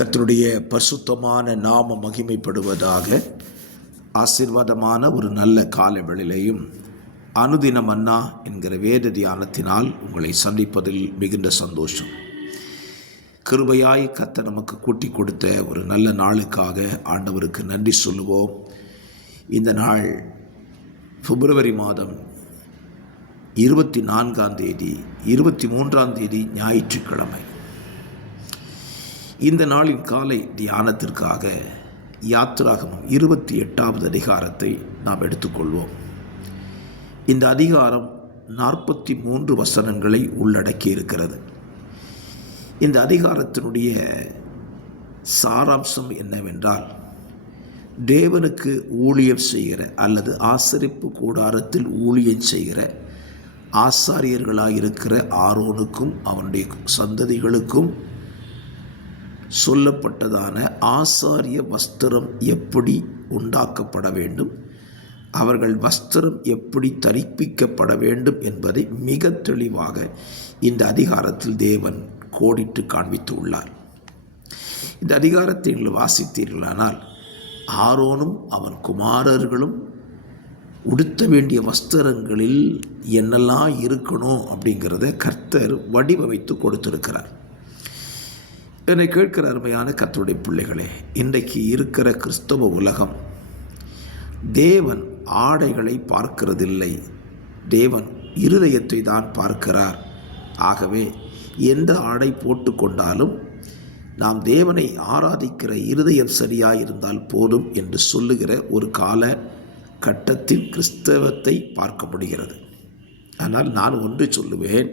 கர்த்தருடைய பரிசுத்தமான நாம மகிமைப்படுவதாக. ஆசீர்வாதமான ஒரு நல்ல காலை வேளையிலேயும் அனுதின மன்னா என்கிற வேத தியானத்தினால் உங்களை சந்திப்பதில் மிகுந்த சந்தோஷம். கிருபையாய் கர்த்தர் நமக்கு கூட்டி கொடுத்த ஒரு நல்ல நாளுக்காக ஆண்டவருக்கு நன்றி சொல்லுவோம். இந்த நாள் பிப்ரவரி மாதம் 24ஆம் தேதி 23ஆம் தேதி ஞாயிற்றுக்கிழமை. இந்த நாளின் காலை தியானத்திற்காக யாத்திராகமம் 28வது அதிகாரத்தை நாம் எடுத்துக்கொள்வோம். இந்த அதிகாரம் 43 வசனங்களை உள்ளடக்கி இருக்கிறது. இந்த அதிகாரத்தினுடைய சாராம்சம் என்னவென்றால், தேவனுக்கு ஊழியம் செய்கிற அல்லது ஆசரிப்பு கூடாரத்தில் ஊழியம் செய்கிற ஆசாரியர்களாயிருக்கிற ஆரோனுக்கும் அவனுடைய சந்ததிகளுக்கும் சொல்லப்பட்டதான ஆசாரிய வஸ்திரம் எப்படி உண்டாக்கப்பட வேண்டும், அவர்கள் வஸ்திரம் எப்படி தரிப்பிக்கப்பட வேண்டும் என்பதை மிக தெளிவாக இந்த அதிகாரத்தில் தேவன் கோடிட்டு காண்பித்து உள்ளார். இந்த அதிகாரத்தை நீங்கள் வாசித்தீர்களானால், ஆரோனும் அவன் குமாரர்களும் உடுத்த வேண்டிய வஸ்திரங்களில் என்னெல்லாம் இருக்கணும் அப்படிங்கிறத கர்த்தர் வடிவமைத்து கொடுத்திருக்கிறார். என்னை கேட்கிற அருமையான கர்த்தருடைய பிள்ளைகளே, இன்றைக்கு இருக்கிற கிறிஸ்தவ உலகம் தேவன் ஆடைகளை பார்க்கிறதில்லை, தேவன் இருதயத்தை தான் பார்க்கிறார். ஆகவே எந்த ஆடை போட்டு கொண்டாலும் நாம் தேவனை ஆராதிக்கிற இருதயம் சரியாயிருந்தால் போதும் என்று சொல்லுகிற ஒரு கால கட்டத்தில் கிறிஸ்தவத்தை பார்க்க முடிகிறது. ஆனால் நான் ஒன்று சொல்லுவேன்,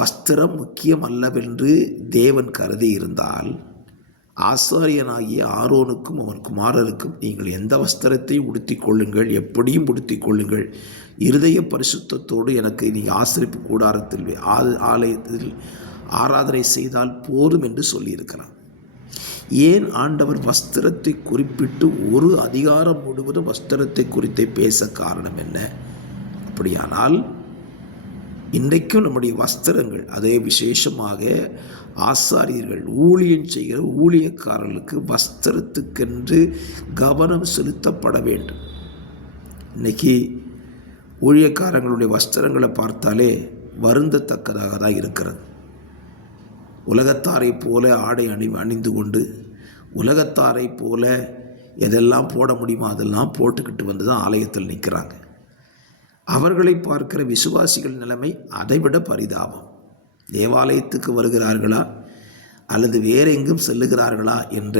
வஸ்திரம் முக்கியம் அல்லவென்று தேவன் கருதி இருந்தால், ஆசாரியனாகிய ஆரோனுக்கும் அவன் குமாரருக்கும் நீங்கள் எந்த வஸ்திரத்தை உடுத்தி கொள்ளுங்கள், எப்படியும் உடுத்தி கொள்ளுங்கள், இருதய பரிசுத்தத்தோடு எனக்கு நீங்கள் ஆசரிப்பு கூடாரத்தில் ஆலயத்தில் ஆராதனை செய்தால் போதும் என்று சொல்லியிருக்கிறார். ஏன் ஆண்டவர் வஸ்திரத்தை குறிப்பிட்டு ஒரு அதிகாரம் முழுவதும் வஸ்திரத்தை குறித்து பேச காரணம் என்ன? அப்படியானால் இன்றைக்கும் நம்முடைய வஸ்திரங்கள், அதே விசேஷமாக ஆசாரியர்கள் ஊழியம் செய்கிற ஊழியக்காரர்களுக்கு வஸ்திரத்துக்கென்று கவனம் செலுத்தப்பட வேண்டும். இன்றைக்கி ஊழியக்காரங்களுடைய வஸ்திரங்களை பார்த்தாலே வருந்தத்தக்கதாக தான் இருக்கிறது. உலகத்தாரை போல ஆடை அணிந்து கொண்டு உலகத்தாரை போல எதெல்லாம் போட முடியுமோ அதெல்லாம் போட்டுக்கிட்டு வந்து தான் ஆலயத்தில் நிற்கிறாங்க. அவர்களை பார்க்கிற விசுவாசிகள் நிலைமை அதைவிட பரிதாபம். தேவாலயத்துக்கு வருகிறார்களா அல்லது வேற எங்கும் செல்லுகிறார்களா என்ற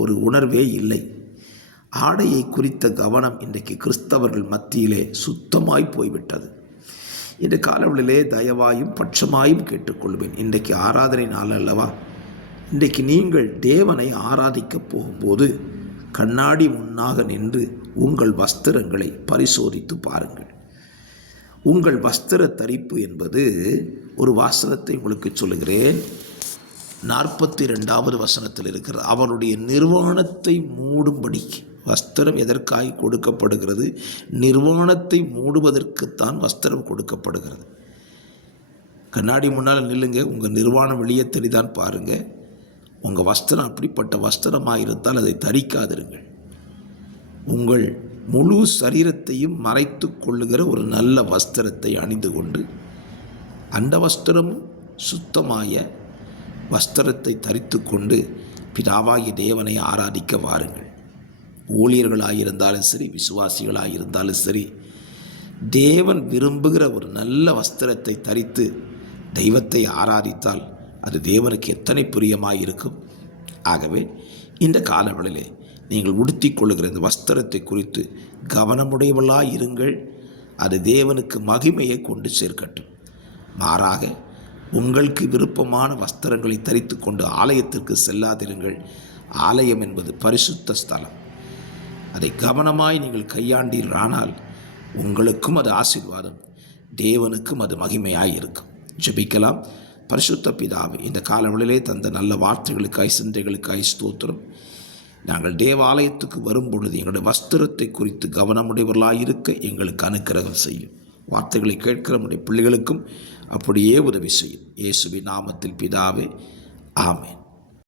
ஒரு உணர்வே இல்லை. ஆடையை குறித்த கவனம் இன்றைக்கு கிறிஸ்தவர்கள் மத்தியிலே சுத்தமாய் போய்விட்டது. இந்த காலவெளியிலே தயவாயும் பட்சமாயும் கேட்டுக்கொள்வேன், இன்றைக்கு ஆராதனை நாள் அல்லவா? இன்றைக்கு நீங்கள் தேவனை ஆராதிக்க போகும்போது கண்ணாடி முன்னாக நின்று உங்கள் வஸ்திரங்களை பரிசோதித்து பாருங்கள். உங்கள் வஸ்திர தரிப்பு என்பது ஒரு வசனத்தை உங்களுக்கு சொல்லுகிறேன். 42வது வசனத்தில் இருக்கிறது. அவருடைய நிர்வாணத்தை மூடும்படி வஸ்திரம் எதற்காக கொடுக்கப்படுகிறது? நிர்வாணத்தை மூடுவதற்குத்தான் வஸ்திரம் கொடுக்கப்படுகிறது. கண்ணாடி முன்னால் நில்லுங்க, உங்கள் நிர்வாணம் வெளியே தெரிதான் பாருங்கள். உங்கள் வஸ்திரம் அப்படிப்பட்ட வஸ்திரமாக இருந்தால் அதை தரிக்காதிருங்கள். உங்கள் முழு சரீரத்தையும் மறைத்து கொள்ளுகிற ஒரு நல்ல வஸ்திரத்தை அணிந்து கொண்டு, அந்த வஸ்திரமும் சுத்தமாய வஸ்திரத்தை தரித்து கொண்டு பிதாவாகிய தேவனை ஆராதிக்க வாருங்கள். ஊழியர்களாயிருந்தாலும் சரி, விசுவாசிகளாயிருந்தாலும் சரி, தேவன் விரும்புகிற ஒரு நல்ல வஸ்திரத்தை தரித்து தெய்வத்தை ஆராதித்தால் அது தேவனுக்கு எத்தனை பிரியமாயிருக்கும். ஆகவே இந்த காலவெளியிலே நீங்கள் உடுத்தி கொள்ளுகிற இந்த வஸ்திரத்தை குறித்து கவனமுடையவர்களாக இருங்கள். அது தேவனுக்கு மகிமையை கொண்டு சேர்க்கட்டும். மாறாக உங்களுக்கு விருப்பமான வஸ்திரங்களை தரித்து கொண்டு ஆலயத்திற்கு செல்லாதிருங்கள். ஆலயம் என்பது பரிசுத்த ஸ்தலம். அதை கவனமாய் நீங்கள் கையாண்டீர்களானால் உங்களுக்கும் அது ஆசீர்வாதம், தேவனுக்கும் அது மகிமையாய் இருக்கும். ஜெபிக்கலாம். பரிசுத்த பிதாவே, இந்த காலவெளியிலே தந்த நல்ல வார்த்தைகளுக்காய் சிந்தைகளுக்காய் ஸ்தோத்திரம். நாங்கள் தேவாலயத்துக்கு வரும்பொழுது எங்களுடைய வஸ்திரத்தை குறித்து கவனமுடையவர்களாக இருக்க எங்களுக்கு அனுக்கிரகம் செய்யும். வார்த்தைகளை கேட்கிற நம்முடைய பிள்ளைகளுக்கும் அப்படியே உதவி செய்யும். இயேசுவின் நாமத்தில் பிதாவே, ஆமென்.